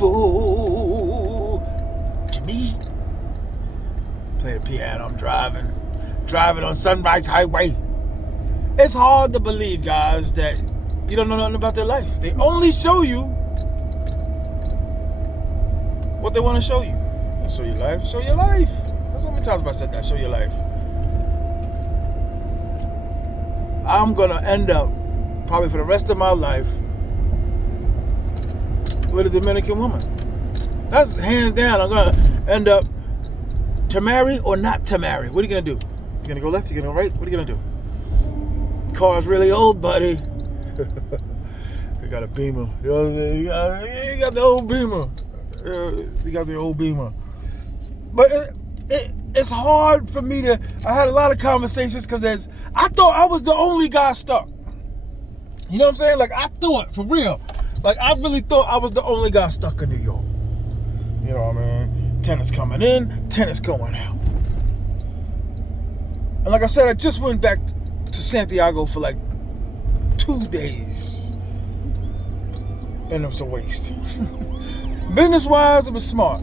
beautiful to me. Play the piano, I'm driving on Sunrise Highway. It's hard to believe, guys, that you don't know nothing about their life. They only show you what they want to show you. Show your life, show your life. That's how many times I said that, show your life. I'm gonna end up, probably for the rest of my life, with a Dominican woman. That's hands down. I'm gonna end up to marry or not to marry. What are you gonna do? You gonna go left? You gonna go right? What are you gonna do? Car's really old, buddy. You got a Beamer. You know what I'm saying? You got the old Beamer. You got the old Beamer. But it's hard for me to. I had a lot of conversations because I thought I was the only guy stuck. You know what I'm saying? Like, I thought, for real. Like, I really thought I was the only guy stuck in New York. You know what I mean? Tenants coming in, tenants going out. And like I said, I just went back to Santiago for like 2 days. And it was a waste. Business-wise, it was smart.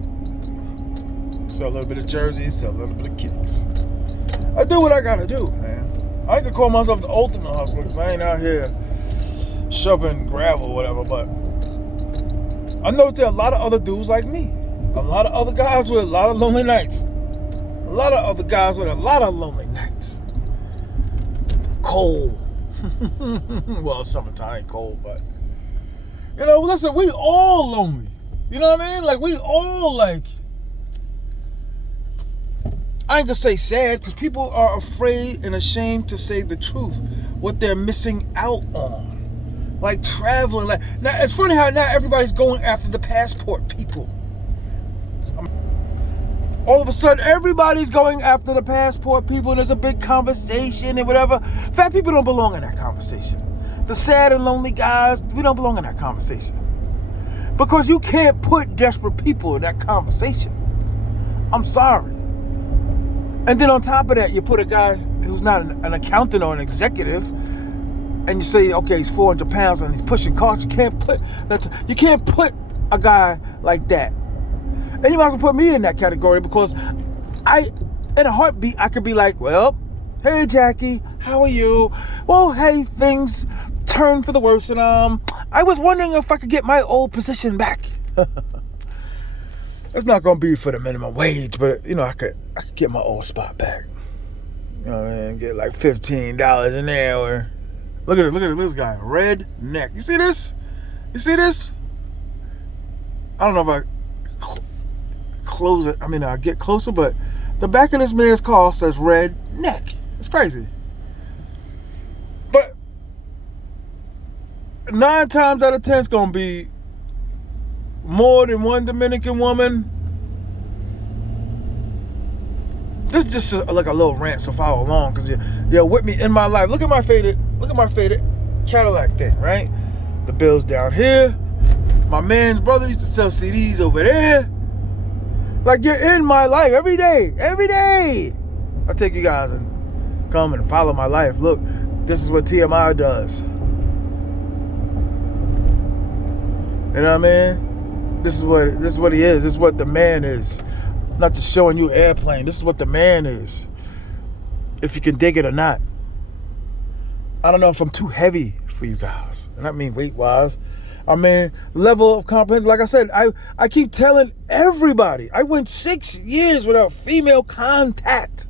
Sell a little bit of jerseys, sell a little bit of kicks. I do what I gotta do, man. I ain't gonna call myself the ultimate hustler because I ain't out here shoving gravel or whatever, but I know there are a lot of other dudes like me. A lot of other guys with a lot of lonely nights. A lot of other guys with a lot of lonely nights. Cold. Well, summertime ain't cold, but you know, listen, we all lonely. You know what I mean? Like, we all like, I ain't gonna say sad, because people are afraid and ashamed to say the truth, what they're missing out on. Like traveling. Like, now, it's funny how now everybody's going after the passport people. All of a sudden, everybody's going after the passport people, and there's a big conversation and whatever. Fat people don't belong in that conversation. The sad and lonely guys, we don't belong in that conversation. Because you can't put desperate people in that conversation. I'm sorry. And then on top of that, you put a guy who's not an accountant or an executive, and you say, okay, he's 400 pounds and he's pushing carts. You can't put a guy like that. And you might as well put me in that category, because in a heartbeat, I could be like, well, hey, Jackie, how are you? Well, hey, things turned for the worse, and I was wondering if I could get my old position back. It's not gonna be for the minimum wage, but you know, I could get my old spot back. You know what I mean? Get like $15 an hour. Look at this guy, red neck. You see this? You see this? I don't know if I close it. I mean, I get closer, but the back of this man's car says red neck. It's crazy. But 9 times out of 10, it's gonna be more than one Dominican woman. This is just like a little rant, so follow along, because you're with me in my life. Look at my faded Cadillac thing, right? The bill's down here. My man's brother used to sell CDs over there. Like, you're in my life every day. I take you guys and come and follow my life. Look, this is what T.M.I. does. You know what I mean? This is what he is. This is what the man is. I'm not just showing you airplane. This is what the man is. If you can dig it or not. I don't know if I'm too heavy for you guys. And I mean weight-wise. I mean, level of comprehension. Like I said, I keep telling everybody, I went 6 years without female contact.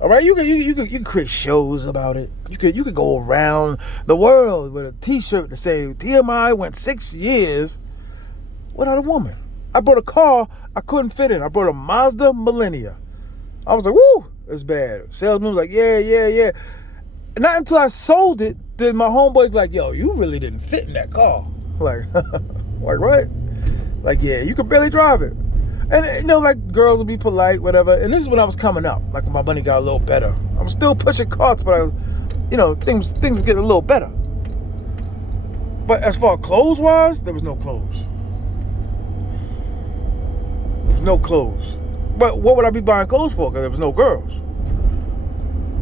All right, you can create shows about it. You could go around the world with a T-shirt to say T.M.I. went 6 years without a woman. I bought a car I couldn't fit in. I bought a Mazda Millennia. I was like, woo, it's bad. Salesman was like, yeah. And not until I sold it did my homeboys like, yo, you really didn't fit in that car. Like, like what? Like, yeah, you could barely drive it. And, you know, like, girls would be polite, whatever. And this is when I was coming up. Like, when my money got a little better. I was still pushing carts, but things were getting a little better. But as far as clothes-wise, there was no clothes. There was no clothes. But what would I be buying clothes for? Because there was no girls.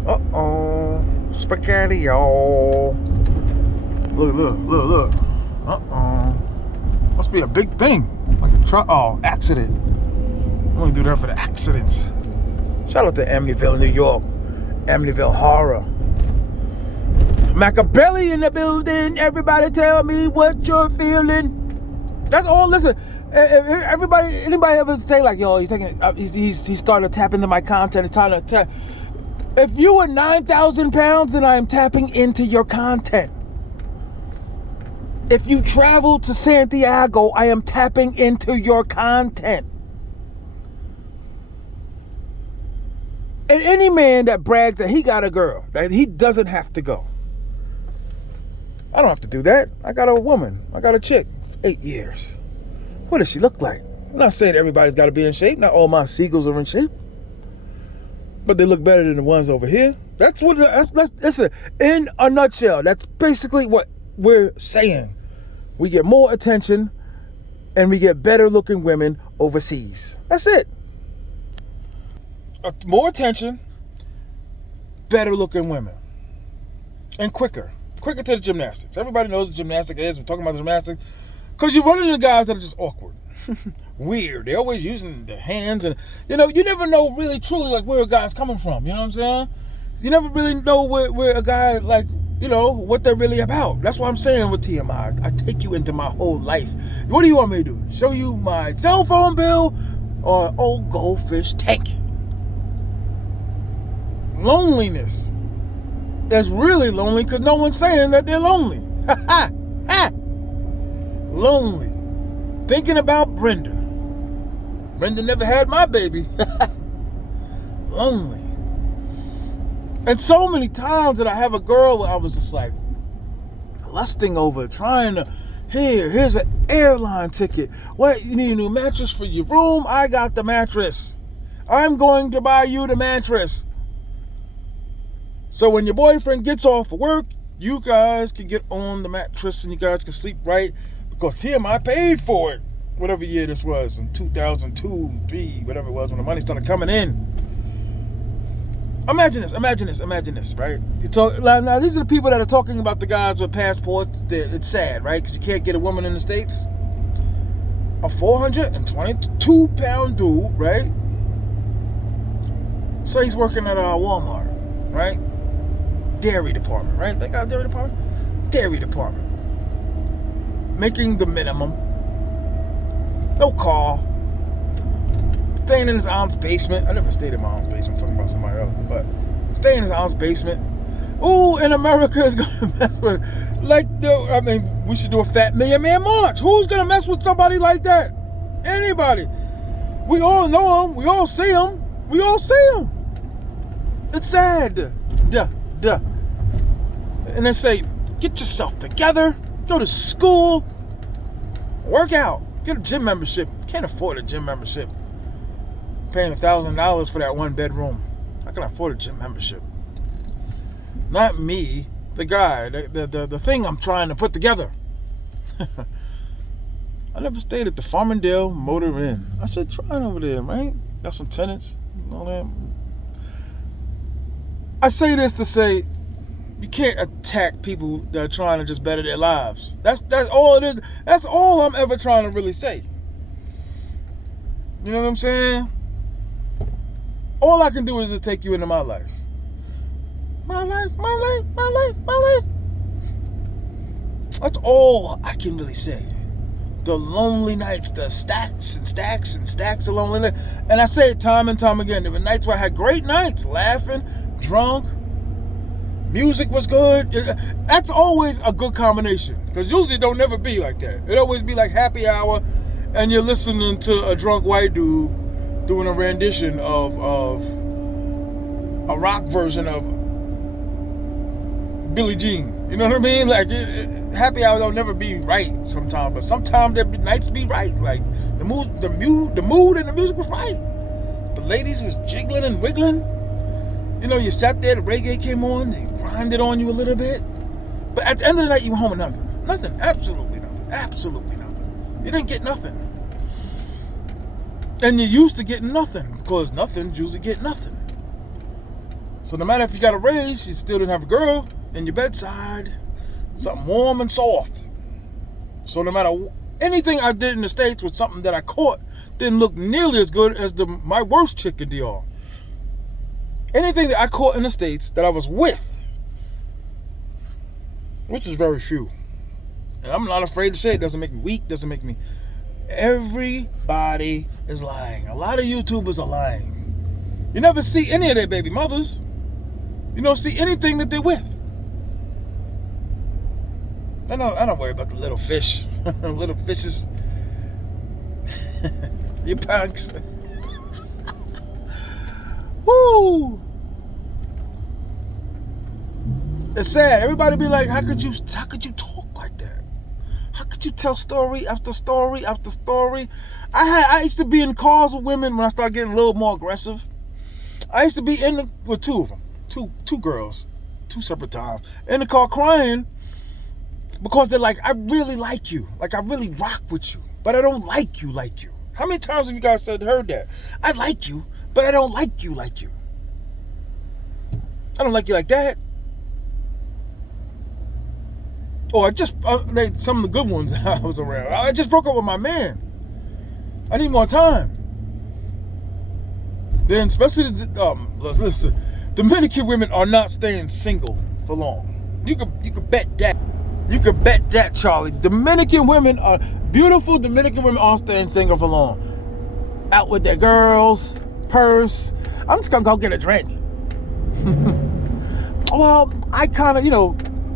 Uh-oh. Spaghetti, y'all. Look. Uh-oh. Must be a big thing. Accident. I'm gonna do that for the accidents. Shout out to Amityville, New York. Amityville Horror. Machiavelli in the building. Everybody tell me what you're feeling. That's all. Listen, anybody ever say like, yo, he's starting to tap into my content. He's starting to tap. If you were 9,000 pounds, then I am tapping into your content. If you travel to Santiago, I am tapping into your content. And any man that brags that he got a girl, that he doesn't have to go. I don't have to do that. I got a woman. I got a chick. 8 years. What does she look like? I'm not saying everybody's got to be in shape. Not all my seagulls are in shape. But they look better than the ones over here. That's in a nutshell. That's basically what we're saying. We get more attention and we get better looking women overseas. That's it. More attention, better looking women. And quicker to the gymnastics. Everybody knows what gymnastics is. We're talking about gymnastics. Because you're running into guys that are just awkward. Weird. They're always using their hands. And, you never know really, truly, like, where a guy's coming from. You know what I'm saying? You never really know where a guy, like, what they're really about. That's what I'm saying with T.M.I. I take you into my whole life. What do you want me to do? Show you my cell phone bill or an old goldfish tank? Loneliness. That's really lonely because no one's saying that they're lonely. Ha ha! Lonely. Thinking about Brenda. Brenda never had my baby. Lonely. And so many times that I have a girl where I was just like lusting over, trying to, here's an airline ticket. What, you need a new mattress for your room? I got the mattress. I'm going to buy you the mattress. So when your boyfriend gets off of work, you guys can get on the mattress and you guys can sleep right because T.M.I. paid for it. Whatever year this was, in 2002, 2003, whatever it was, when the money started coming in. Imagine this, right? Now, these are the people that are talking about the guys with passports. It's sad, right? Because you can't get a woman in the States. A 422-pound dude, right? So he's working at Walmart, right? Dairy department, right? They got a dairy department? Dairy department. Making the minimum. No car. Staying in his aunt's basement. I never stayed in my aunt's basement. I'm talking about somebody else. But staying in his aunt's basement. Ooh, and America is going to mess with... we should do a Fat Million Man March. Who's going to mess with somebody like that? Anybody. We all know him. We all see him. It's sad. Duh. And they say, get yourself together. Go to school. Work out. Get a gym membership. Can't afford a gym membership. Paying $1,000 for that one bedroom. How can I afford a gym membership? Not me, the guy, the thing I'm trying to put together. I never stayed at the Farmingdale Motor Inn. I should try it over there, right? Got some tenants and all that. I say this to say, you can't attack people that are trying to just better their lives. That's all it is. That's all I'm ever trying to really say. You know what I'm saying? All I can do is just take you into my life. My life. That's all I can really say. The lonely nights, the stacks and stacks and stacks of loneliness. And I say it time and time again. There were nights where I had great nights, laughing, drunk, music was good. That's always a good combination. Because usually it don't never be like that. It always be like happy hour and you're listening to a drunk white dude doing a rendition of a rock version of Billie Jean. You know what I mean? Like, happy hour don't never be right sometimes. But sometimes the nights be right. Like, the mood and the music was right. The ladies was jiggling and wiggling. You sat there, the reggae came on, they grinded on you a little bit. But at the end of the night, you went home with nothing. Nothing. Absolutely nothing. You didn't get nothing. And you're used to getting nothing because nothing's usually get nothing. So no matter if you got a raise, you still didn't have a girl in your bedside, something warm and soft. So no matter Anything I did in the States was something that I caught didn't look nearly as good as my worst chick in DR. Anything that I caught in the States that I was with, which is very few, and I'm not afraid to say it, doesn't make me weak, doesn't make me... Everybody is lying. A lot of YouTubers are lying. You never see any of their baby mothers. You don't see anything that they're with. I don't worry about the little fish. Little fishes. You punks. Woo! It's sad. Everybody be like, how could you talk like that? How could you tell story after story after story? I used to be in cars with women when I started getting a little more aggressive. I used to be with two of them, two girls, two separate times, in the car crying because they're like, I really like you, like I really rock with you, but I don't like you like you. How many times have you guys heard that? I like you, but I don't like you like you. I don't like you like that. Or some of the good ones I was around. I just broke up with my man. I need more time. Then, especially listen, Dominican women are not staying single for long. You could bet that. You could bet that, Charlie. Dominican women are beautiful. Dominican women aren't staying single for long. Out with their girls, purse. I'm just gonna go get a drink. Well, I kind of,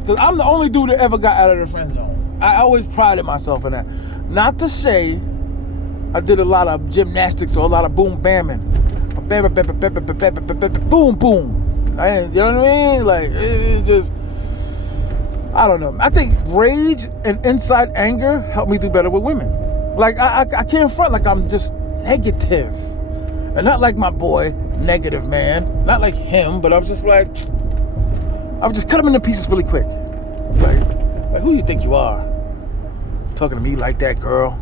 because I'm the only dude that ever got out of the friend zone. I always prided myself in that. Not to say I did a lot of gymnastics or a lot of boom bamming. Boom boom. You know what I mean? Like, it just, I don't know. I think rage and inside anger help me do better with women. Like, I can't front like I'm just negative. And not like my boy, Negative Man. Not like him, but I'm just like, I would just cut them into pieces really quick. Like, who you think you are? Talking to me like that, girl.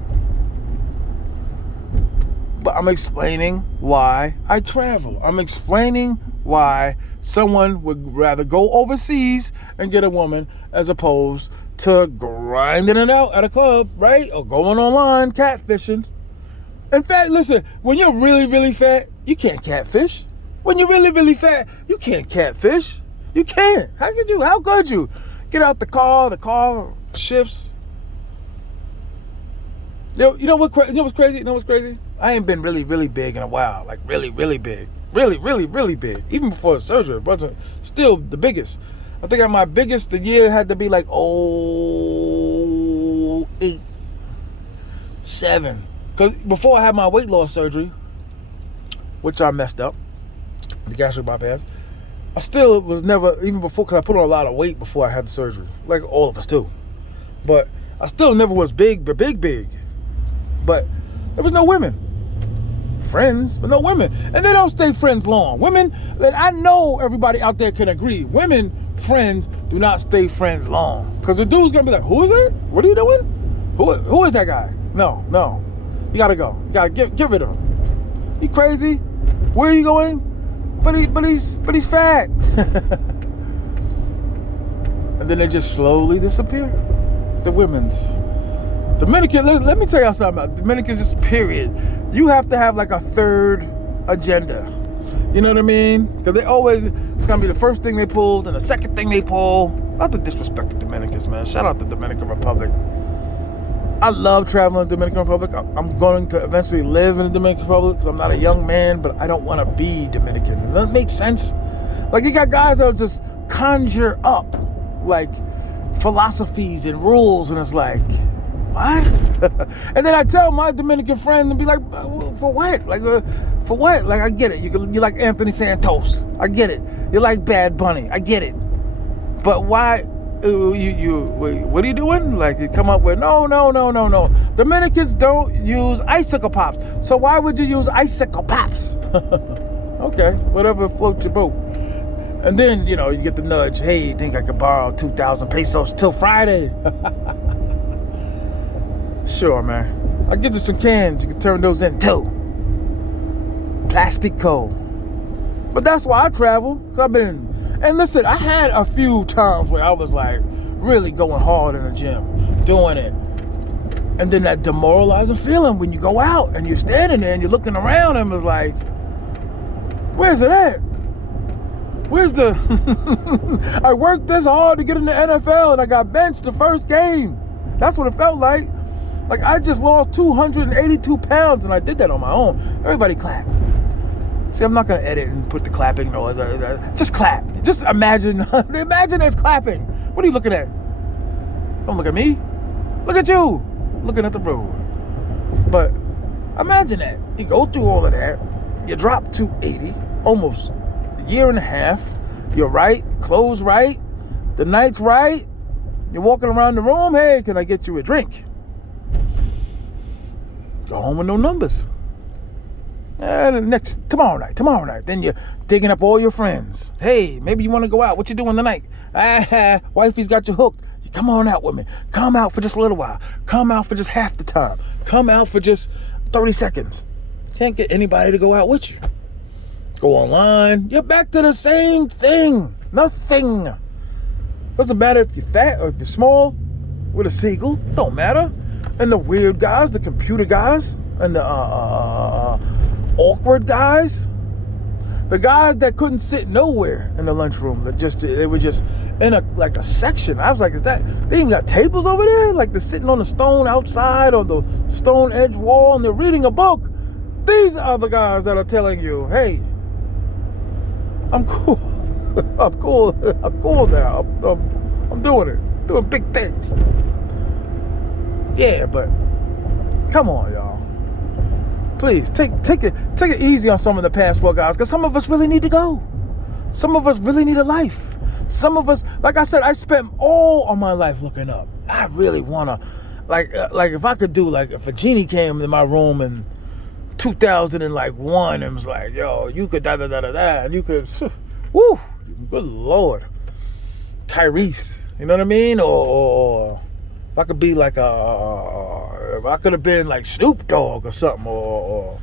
But I'm explaining why I travel. I'm explaining why someone would rather go overseas and get a woman as opposed to grinding it out at a club, right? Or going online catfishing. In fact, listen, when you're really, really fat, you can't catfish. When you're really, really fat, you can't catfish. You can't. How could you? Get out the car shifts. You know what's crazy? I ain't been really, really big in a while. Like really, really big. Really, really, really big. Even before the surgery, it wasn't still the biggest. I think my biggest the year had to be like 8, 7. Because before I had my weight loss surgery, which I messed up, the gastric bypass, I still was never, even before, because I put on a lot of weight before I had the surgery. Like all of us do. But I still never was big. But there was no women. Friends, but no women. And they don't stay friends long. Women, I know everybody out there can agree. Women, friends, do not stay friends long. Because the dude's going to be like, who is it? What are you doing? Who is that guy? No. You got to go. You got to get rid of him. You crazy? Where are you going? But he's fat. And then they just slowly disappear. The women's. Dominican, let me tell y'all something about Dominicans, just period. You have to have like a third agenda. You know what I mean? Because it's going to be the first thing they pull, then the second thing they pull. Not to disrespect the Dominicans, man. Shout out to the Dominican Republic. I love traveling in the Dominican Republic. I'm going to eventually live in the Dominican Republic because I'm not a young man, but I don't want to be Dominican. Does that make sense? Like, you got guys that will just conjure up, like, philosophies and rules, and it's like, what? And then I tell my Dominican friend and be like, for what? Like, for what? Like, I get it. You like Anthony Santos. I get it. You like Bad Bunny. I get it. But why? Wait, what are you doing? Like, you come up with, no. Dominicans don't use icicle pops. So why would you use icicle pops? Okay, whatever floats your boat. And then, you get the nudge. Hey, you think I could borrow 2,000 pesos till Friday? Sure, man. I'll get you some cans. You can turn those into Plastico. But that's why I travel. And listen, I had a few times where I was like really going hard in the gym, doing it. And then that demoralizing feeling when you go out and you're standing there and you're looking around and it's like, where's it at? Where's the... I worked this hard to get in the NFL and I got benched the first game. That's what it felt like. Like I just lost 282 pounds and I did that on my own. Everybody clap. See, I'm not going to edit and put the clapping noise. Just clap. Just imagine. Imagine it's clapping. What are you looking at? Don't look at me. Look at you. Looking at the road. But imagine that. You go through all of that. You drop 280. Almost a year and a half. You're right. Clothes right. The night's right. You're walking around the room. Hey, can I get you a drink? Go home with no numbers. Tomorrow night. Then you're digging up all your friends. Hey, maybe you want to go out. What you doing tonight? Wifey's got you hooked. You come on out with me. Come out for just a little while. Come out for just half the time. Come out for just 30 seconds. Can't get anybody to go out with you. Go online. You're back to the same thing. Nothing. Doesn't matter if you're fat or if you're small. With a seagull. Don't matter. And the weird guys, the computer guys, and the awkward guys, the guys that couldn't sit nowhere in the lunchroom, they were just in a section. I was like, is that, they even got tables over there? Like they're sitting on the stone outside or the stone edge wall and they're reading a book. These are the guys that are telling you, hey, I'm cool. I'm cool now. I'm doing it. Doing big things. Yeah, but come on, y'all. Please take it easy on some of the passport guys, because some of us really need to go. Some of us really need a life. Some of us, like I said, I spent all of my life looking up. I really wanna, like if I could do, like if a genie came in my room in 2001 and was like, yo, you could da da da da da, and you could, woo, good Lord, Tyrese, you know what I mean? Or if I could be like if I could have been like Snoop Dogg or something, or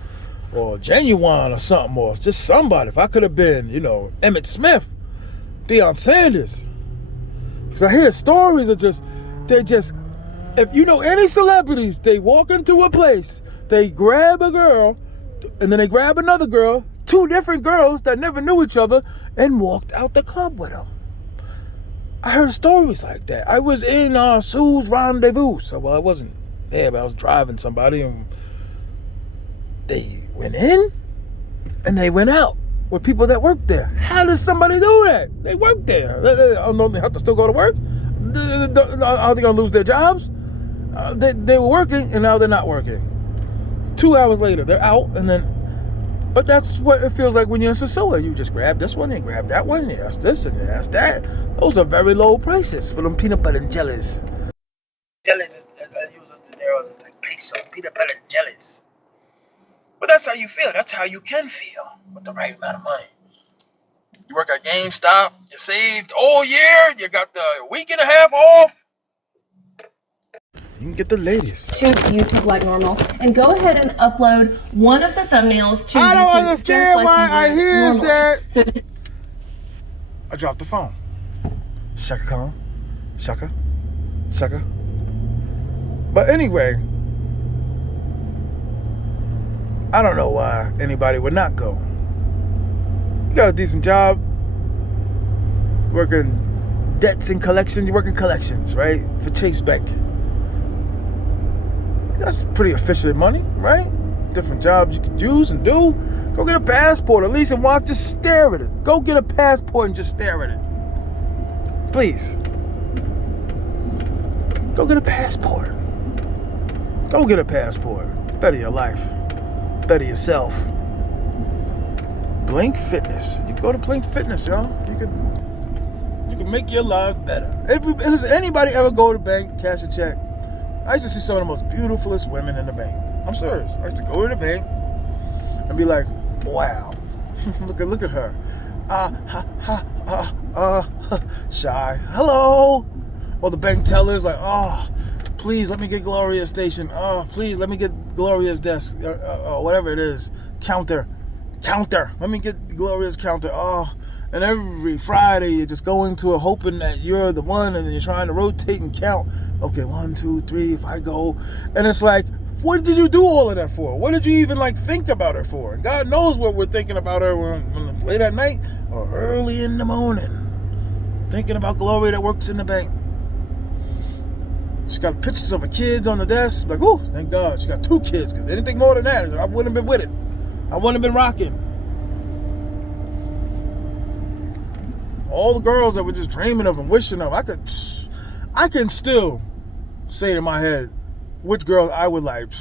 Genuine or something, or just somebody. If I could have been, Emmett Smith, Deion Sanders. Because I hear stories of they're just, if you know any celebrities, they walk into a place, they grab a girl, and then they grab another girl, two different girls that never knew each other, and walked out the club with them. I heard stories like that. I was in Sue's Rendezvous. So, I wasn't there, but I was driving somebody, and they went in and they went out with people that worked there. How does somebody do that? They work there. They have to still go to work. Are they going to lose their jobs? They were working, and now they're not working. 2 hours later, they're out, and then... But that's what it feels like when you're in Sosua. You just grab this one, and grab that one, and that's this, and that's that. Those are very low prices for them peanut butter and jellies. Jellies, I use those dineros as like peso, peanut butter and jellies. But that's how you feel. That's how you can feel with the right amount of money. You work at GameStop, you saved all year, you got the week and a half off. You can get the ladies. To YouTube like normal, and go ahead and upload one of the thumbnails to YouTube. I don't understand why I hear that. So I dropped the phone. Shaka Khan. Shaka. But anyway, I don't know why anybody would not go. You got a decent job, working debts and collections. You work in collections, right? For Chase Bank. That's pretty efficient money, right? Different jobs you could use and do. Go get a passport at least and watch, just stare at it. Go get a passport and just stare at it. Please. Go get a passport. Go get a passport. Better your life. Better yourself. Blink Fitness. You go to Blink Fitness, y'all. You can make your life better. Does anybody ever go to the bank, cash a check? I used to see some of the most beautifulest women in the bank. I'm serious. I used to go to the bank and be like, wow, look at her. Shy. Hello. Or the bank teller's like, oh, please let me get Gloria's station. Oh, please let me get Gloria's desk. Or whatever it is. Counter. Let me get Gloria's counter. Oh, And every Friday you're just going to it hoping that you're the one, and then you're trying to rotate and count. Okay, 1, 2, 3, if I go. And it's like, what did you do all of that for? What did you even like think about her for? And God knows what we're thinking about her when late at night or early in the morning. Thinking about Gloria that works in the bank. She got pictures of her kids on the desk. Like, oh, thank God. She got 2 kids. Because anything more than that, I wouldn't have been with it. I wouldn't have been rocking. All the girls that were just dreaming of and wishing of, I can still say in my head which girls I would like,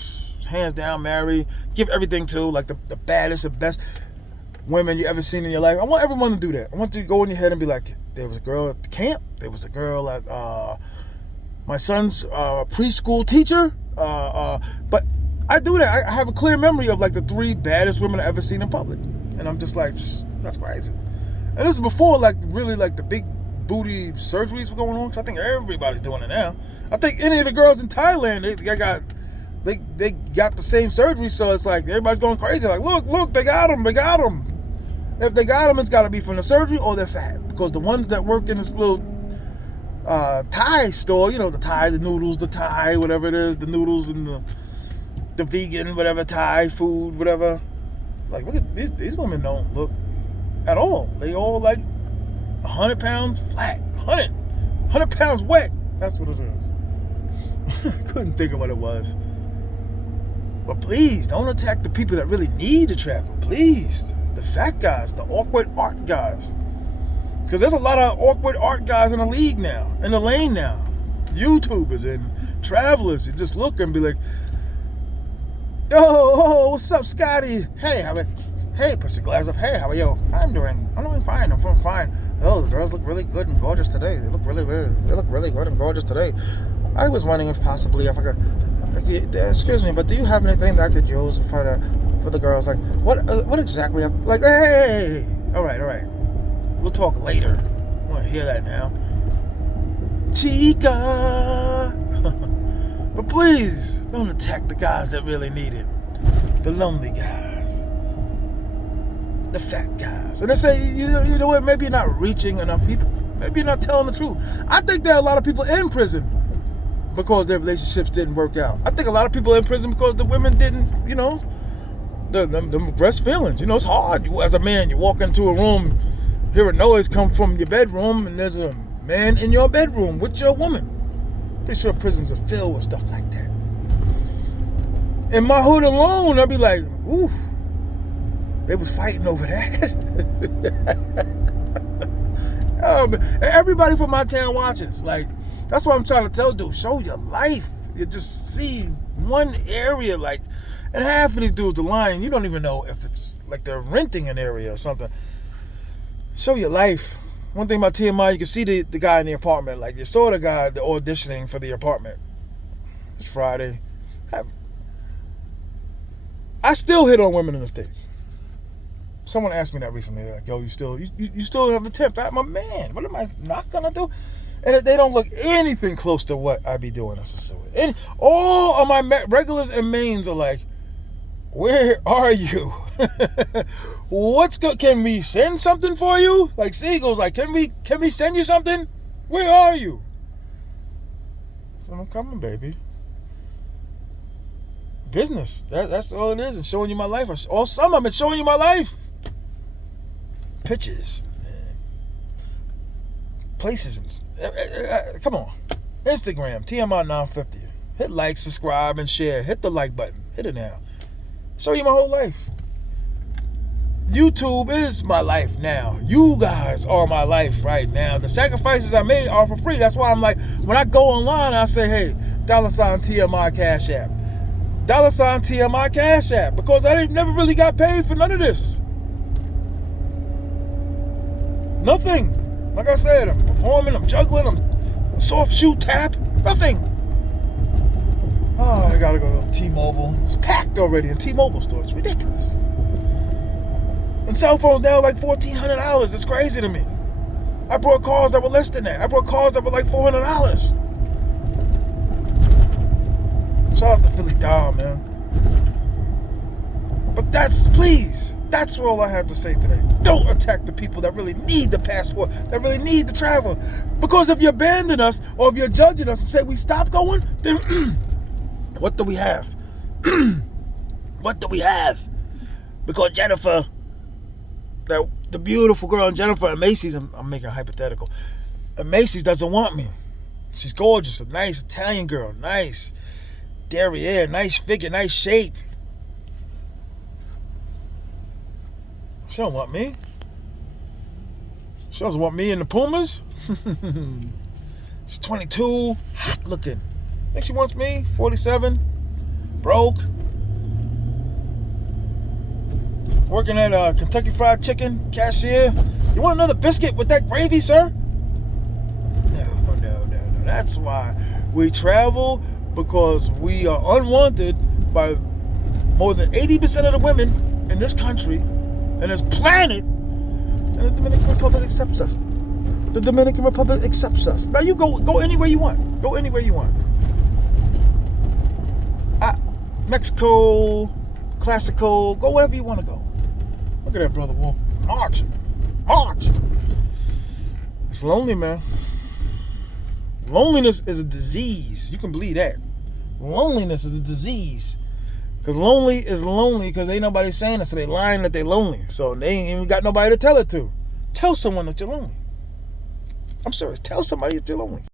hands down, marry, give everything to, like the baddest and best women you ever seen in your life. I want everyone to do that. I want you to go in your head and be like, there was a girl at the camp. There was a girl at my son's preschool teacher. But I do that. I have a clear memory of like the 3 baddest women I ever seen in public. And I'm just like, that's crazy. And this is before like really like the big booty surgeries were going on, because I think everybody's doing it now. I think any of the girls in Thailand, they got the same surgery, so it's like everybody's going crazy. Like, look, they got them. If they got them, it's got to be from the surgery or they're fat, because the ones that work in this little Thai store, you know, the Thai, the noodles, the Thai, whatever it is, the noodles and the vegan, whatever, Thai food, whatever. Like, look at these women don't look at all. They all like 100 pounds flat, 100 pounds wet. That's what it is. Couldn't think of what it was. But please, don't attack the people that really need to travel. Please. The fat guys, the awkward art guys. Because there's a lot of awkward art guys in the league now, in the lane now. YouTubers and travelers. You just look and be like, yo, what's up, Scotty? Hey, push the glass up. Hey, how are you? I'm doing fine. I'm feeling fine. Oh, the girls look really good and gorgeous today. They look really good and gorgeous today. I was wondering if possibly if I could, excuse me, but do you have anything that I could use for the girls? Like, what exactly? Like, hey, all right. We'll talk later. I want to hear that now, Chica. But please don't attack the guys that really need it. The lonely guys. The fat guys. And they say, you know what, maybe you're not reaching enough people. Maybe you're not telling the truth. I think there are a lot of people in prison because their relationships didn't work out. I think a lot of people in prison because the women didn't, you know, the breast feelings. You know, it's hard. You, as a man, you walk into a room, hear a noise come from your bedroom, and there's a man in your bedroom with your woman. Pretty sure prisons are filled with stuff like that. In my hood alone, I'd be like, oof. They was fighting over that. Everybody from my town watches. Like, that's what I'm trying to tell dudes. Show your life. You just see one area, like, and half of these dudes are lying. You don't even know if it's like they're renting an area or something. Show your life. One thing about T.M.I, you can see the guy in the apartment. Like, you saw the guy auditioning for the apartment. It's Friday. I still hit on women in the States. Someone asked me that recently. They're like, yo, you still have a tip. I'm a man. What am I not going to do? And they don't look anything close to what I be doing as a Sosua. And all of my regulars and mains are like, where are you? What's good? Can we send something for you? Like Seagull's like, can we send you something? Where are you? So I'm coming, baby. Business. That's all it is. And showing you my life. All summer I've been showing you my life. Pictures. Places. Come on. Instagram, T.M.I 950. Hit like, subscribe, and share. Hit the like button. Hit it now. Show you my whole life. YouTube is my life now. You guys are my life right now. The sacrifices I made are for free. That's why I'm like, when I go online, I say, hey, $ T.M.I Cash App. $ T.M.I Cash App. Because I never really got paid for none of this. Nothing. Like I said, I'm performing, I'm juggling, I'm a soft shoe tap. Nothing. Oh, I gotta go to T-Mobile. It's packed already in T-Mobile stores. It's ridiculous. And cell phones now like $1,400. It's crazy to me. I brought cars that were less than that. I brought cars that were like $400. Shout out to Philly Dom, man. But please, That's all I had to say today. Don't attack the people that really need the passport, that really need to travel. Because if you abandon us, or if you're judging us and say we stop going, then what do we have? What do we have? Because Jennifer, the beautiful girl Jennifer at Macy's, I'm making a hypothetical, at Macy's doesn't want me. She's gorgeous, a nice Italian girl, nice derriere, nice figure, nice shape. She don't want me. She doesn't want me in the Pumas. She's 22, hot looking. Think she wants me? 47, broke, working at Kentucky Fried Chicken, cashier. You want another biscuit with that gravy, sir? No. That's why we travel, because we are unwanted by more than 80% of the women in this country and this planet, and the Dominican Republic accepts us. The Dominican Republic accepts us. Now you go anywhere you want. Go anywhere you want. Mexico, Classico, go wherever you want to go. Look at that brother walking, march. It's lonely, man. Loneliness is a disease. You can believe that. Loneliness is a disease. Because lonely is lonely because ain't nobody saying it, so they lying that they lonely. So they ain't even got nobody to tell it to. Tell someone that you're lonely. I'm serious. Tell somebody that you're lonely.